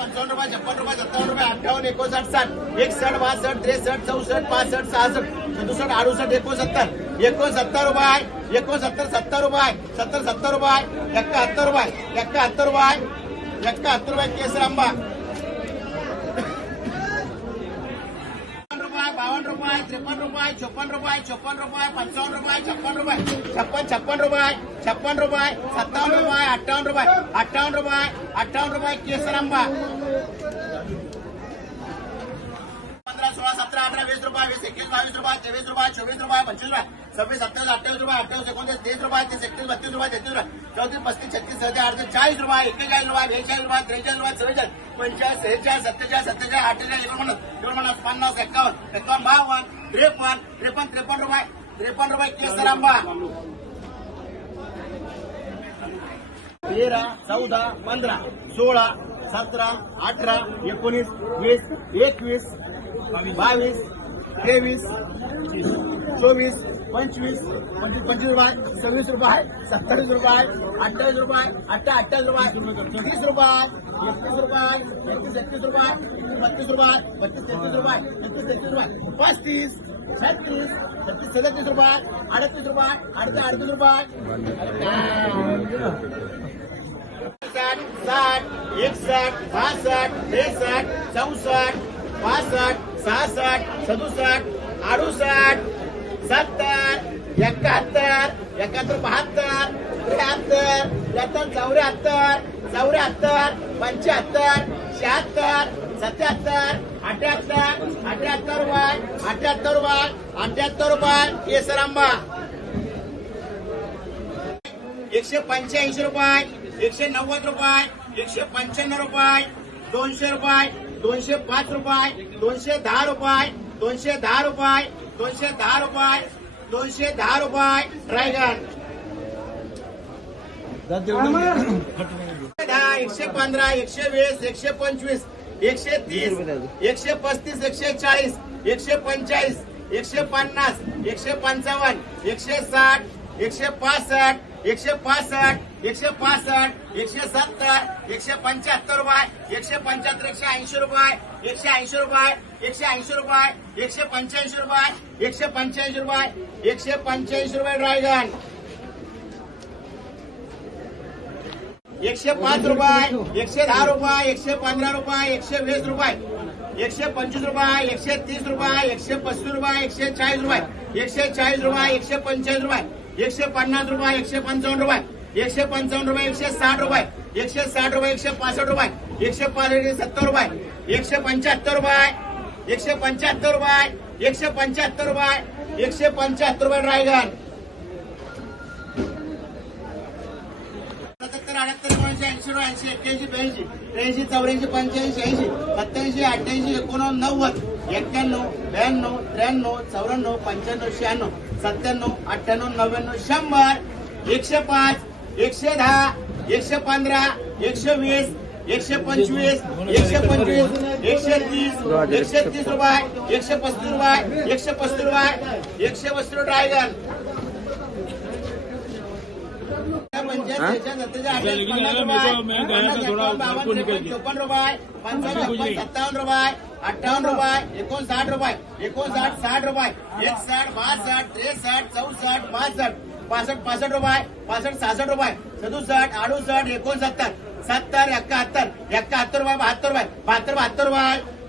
पंचावन्न रुपये छप्पन रुपये सत्तावन्न रुपये अठ्ठावन्न एकोणसाठ साठ एकसठ बासष्ट त्रेसष्ट चौसष्ट पासष्ट सहासष्ट सदुसष्ट अडुसष्ट एकोणसत्तर. एकोणसत्तर रुपये एकोणसत्तर सत्तर रुपये सत्तर सत्तर रुपये एकाहत्तर रुपये एकाहत्तर रुपये एकाहत्तर रुपये केसर आंबा रुपये बावन्न रुपये त्रेपन्न रुपये चोपन्न रुपये चोपन्न रुपये पंचावन्न रुपये छप्पन रुपये छप्पन छप्पन रुपये छप्पन रुपये सत्तावन्न रुपये अठ्ठावन्न रुपये अठ्ठावन्न रुपये अठ्ठावन्न रुपये केसर आंबा पंधरा सोळा सतरा बावीस एकवीस बावीस रुपये तेवीस रुपये चोवीस रुपये पंचवीस रुपये सव्वीस सत्तावीस अठ्ठावीस रुपये अठ्ठावीस एकोणतीस तीस रुपये तीस एकतीस बत्तीस रुपये तेहतीस रुपये चौतीस पस्तीस छत्तीस सत्तीस अडतीस चाळीस रुपये एक्केचाळीस रुपये बेचाळीस रुपये त्रेचाळीस रुपये चव्वेचाळीस पंचेचाळीस सेहेचाळीस सत्तेचाळीस सत्तेचाळीस अठ्ठेचाळीस एकोणपन्नास एकोणपन्नास पन्नास एकावन्न एकावन्न बावन्न त्रेपन्न त्रेपन्न त्रेपन्न रुपये त्रेपन्न रुपये केसर आंबा तेरा चौदा पंधरा सोळा सतरा अठरा एकोणीस वीस एकवीस बावीस तेवीस चोवीस पंचवीस पंचवीस पंचवीस रुपये सव्वीस रुपये सत्तावीस रुपये अठ्ठावीस रुपये अठ्ठा अठ्ठावीस रुपये तीस रुपये एकतीस रुपये एकतीस एकतीस रुपये बत्तीस रुपये बत्तीस तेहतीस रुपये एकतीस तेहतीस रुपये पस्तीस छत्तीस छत्तीस सदतीस रुपये अडतीस रुपये अडतीस अडतीस रुपये. साठ साठ एकसष्ट बासष्ट त्रेसष्ट चौसष्ट पासष्ट सहासष्ट सदुसष्ट अडुसष्ट सत्तर एकाहत्तर एकाहत्तर बहात्तर त्र्याहत्तर त्र्याहत्तर चौऱ्याहत्तर चौऱ्याहत्तर पंच्याहत्तर शहात्तर सत्याहत्तर अठ्याहत्तर अठ्याहत्तर रुपये अठ्याहत्तर रुपये अठ्याहत्तर रुपये केसर आंबा एकशे पंच्याऐंशी रुपये एकशे नव्वद रुपये एकशे पंच्याण्णव रुपये दोनशे रुपये दोनशे पाच रुपये दोनशे दहा रुपये दोनशे दहा रुपये दोनशे दहा रुपये दोनशे दहा रुपये. ड्रॅगन दहा एकशे पंधरा एकशे वीस एकशे पंचवीस एकशे तीस एकशे पस्तीस एकशे चाळीस एकशे पंचाळीस एकशे पन्नास एकशे पंचावन्न एकशे साठ एकशे पासष्ट एकशे पासष्ट एकशे पासष्ट एकशे सत्तर एकशे पंच्याहत्तर रुपये एकशे पंच्याहत्तर एकशे ऐंशी रुपये एकशे ऐंशी रुपये एकशे ऐंशी रुपये एकशे पंच्याऐंशी रुपये एकशे पंच्याऐंशी रुपये एकशे पंच्याऐंशी रुपये ड्रायगन एकशे पाच रुपये एकशे दहा रुपये एकशे पंधरा रुपये एकशे वीस रुपये एकशे पंचवीस रुपये एकशे तीस रुपये एकशे पस्तीस रुपये एकशे चाळीस रुपये एकशे चाळीस रुपये एकशे पंचेचाळीस रुपये एकशे पन्नास रुपये एकशे पंचावन्न रुपये एकशे पंचावन्न रुपये एकशे साठ रुपये एकशे साठ रुपये एकशे पासष्ट रुपये एकशे पासष्ट सत्तर रुपये एकशे पंच्याहत्तर रुपये एकशे पंच्याहत्तर रुपये एकशे पंच्याहत्तर रुपये एकशे पंच्याहत्तर रुपये रायगड सत्तर अठ्याहत्तर एकोणऐंशी ऐंशी ऐंशी एक्क्याऐंशी ब्याऐंशी त्र्याऐंशी चौऱ्याऐंशी पंच्याऐंशी ऐंशी सत्याऐंशी अठ्ठ्याऐंशी एकोणनव्वद एक्क्याण्णव ब्याण्णव त्र्याण्णव चौऱ्याण्णव पंच्याण्णव शहाण्णव सत्त्याण्णव अठ्ठ्याण्णव नव्याण्णव शंभर एकशे पाच एकशे दहा एकशे पंधरा एकशे वीस एकशे पंचवीस एकशे पंचवीस एकशे तीस एकशे तीस रुपये एकशे पस्तीस रुपये एकशे पस्तीस रुपये एकशे पस्तीस ड्रायगन चोपन्न रुपये पंचावन्न सत्तावन्न रुपये अठ्ठावन्न रुपये एकोणसाठ रुपये एकोणसाठ साठ रुपये एकसष्ट बासष्ट त्रेसष्ट चौसष्ट बासष्ट. पासष्ट पासष्ट रुपये पासष्ट सहासष्ट रुपये. सदुसष्ट अडुसष्ट एकोणसत्तर सत्तर एक्काहत्तर एक्काहत्तर रुपये बहात्तर रुपये. बहात्तर बहात्तर रुपये.